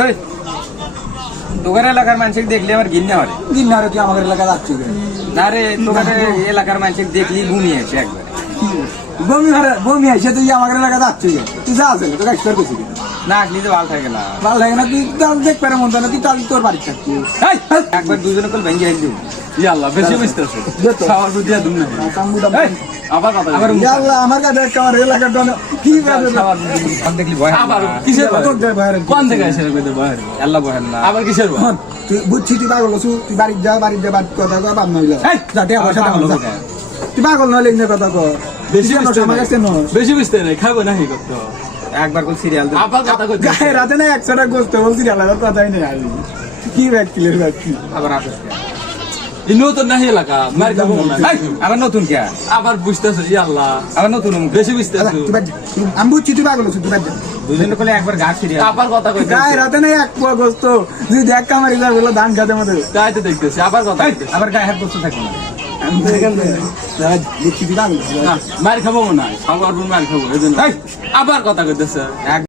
ওই তোকার এলাকার মানুষকে দেখলে আমার ঘিন্না হয়। ঘিন্না হয় তুই আমাদের এলাকা যাচ্ছি না রে, তোকার এলাকার মানুষকে দেখলি ঘুমি আসে একবার। বমি আইসে তুই আমাদের এলাকা যাচ্ছি তুই যা আছে তোকে এক্সপায়ার করছি না আসলি তো ভালো থাকে না। ভালো লাগে না তুই দেখ পারে মন না তুই তাহলে তোর বাড়ি থাকছি একবার দুজনে কল ভেঙে রাখবি। ইয়াল্লাহ বেশি বুঝতেছে খাওয়ার বুঝি দুম না আবার কথা আবার আমার কাছে একটা আমার এলাকার কি দেখলি ভয় আবার কিসের কোন জায়গায় এসে রাখবে বাইরে আল্লাহ ভয় না। আবার কিসের তুই বুঝছি তুই পাগল আছো তুই বাড়ি যা বাদ কথা কর বাদ নইলা যাতে আমার সাথে তুই পাগল নইলে ইনে কথা কর বেশি আমার কাছে ন বেশি বুঝতে নাই খাবো না হি করতে একবার কোন সিরিয়াল আবার কথা কইতে গায়ে রাতে না 100 টাকা গোস্ত বলছি আলাদা কথাই নেই আলি কি ব্যাগ কিলের ব্যাগ কি আবার আসিস ইনো তো নাহি এলাকা মার খাবো না আবার নতুন কে আবার বুঝতেছে ইয়াল্লাহ আবার নতুন বেশি বুঝতেছে তুই বাদ আমি বুঝছি তুই পাগল আছো তুই বাদ দুজনে কলে একবার গা সিরিয়াল আবার কথা কইতে গায়ে রাতে না 1 পোয়া গোস্ত তুই দেখ কামারি যা বলে ধান খাতে মধ্যে তাই তো দেখতেছি আবার কথা কইতে আবার গায়ে হাত বসে থাকবে না। আমি তো এখান থেকে বুঝছি তুই পাগল মার খাবো না সবার মার খাবো এজন্য আবার কথা কইতেছে